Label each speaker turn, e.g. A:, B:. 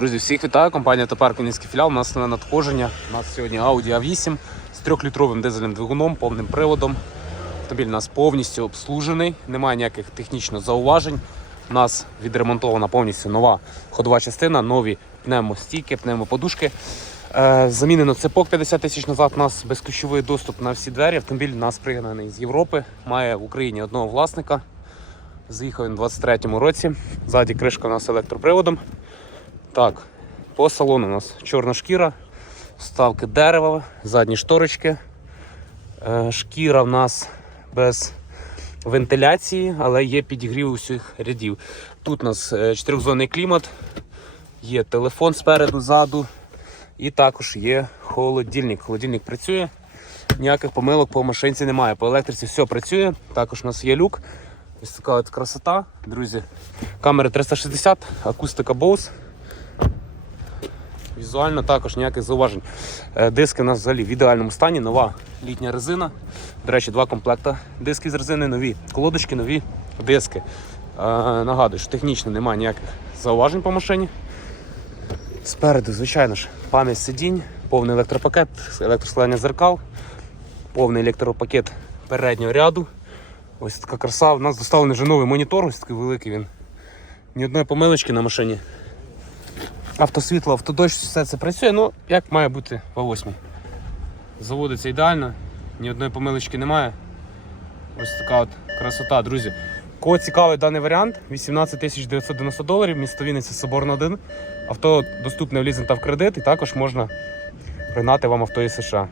A: Друзі, всіх вітаю. Компанія Топар Київський філіал. У нас нове надходження. У нас сьогодні Audi A8 з 3-літровим дизельним двигуном, повним приводом. Автомобіль у нас повністю обслужений, немає ніяких технічних зауважень. У нас відремонтована повністю нова ходова частина, нові пневмостійки, пневмоподушки. Е, Замінено цепок 50 тисяч назад. У нас безключовий доступ на всі двері. Автомобіль у нас пригнаний з Європи, має в Україні одного власника. Заїхав він у 23-му році. Ззаді кришка у нас електроприводом. Так, по салону у нас чорна шкіра, вставки дерева, задні шторочки. Е, Шкіра в нас без вентиляції, але є підігрів усіх рядів. Тут у нас е, чотирьохзонний клімат, є телефон спереду, ззаду, і також є холодильник. Холодильник працює, ніяких помилок по машинці немає. По електриці все працює. Також у нас є люк. Ось така от красота, друзі. Камери 360, акустика Bose. Візуально також ніяких зауважень. Е, Диски у нас взагалі в ідеальному стані, нова літня резина. До речі, два комплекти дисків з резини, нові колодочки, нові диски. Е, Нагадую, що технічно немає ніяких зауважень по машині. Спереду, звичайно ж, пам'ять сидінь, повний електропакет, електроскладання зеркал, повний електропакет переднього ряду. Ось така краса. У нас доставлений вже новий монітор, ось такий великий він. Ні одної помилочки на машині. Автосвітло, автодощ, все це працює, ну як має бути по 8. Заводиться ідеально, ні одної помилочки немає. Ось така от красота, друзі. Кого цікавий даний варіант, 18 990 доларів, місто Вінниця Соборна 1. Авто доступне в лізинг та в кредит, і також можна пригнати вам авто із США.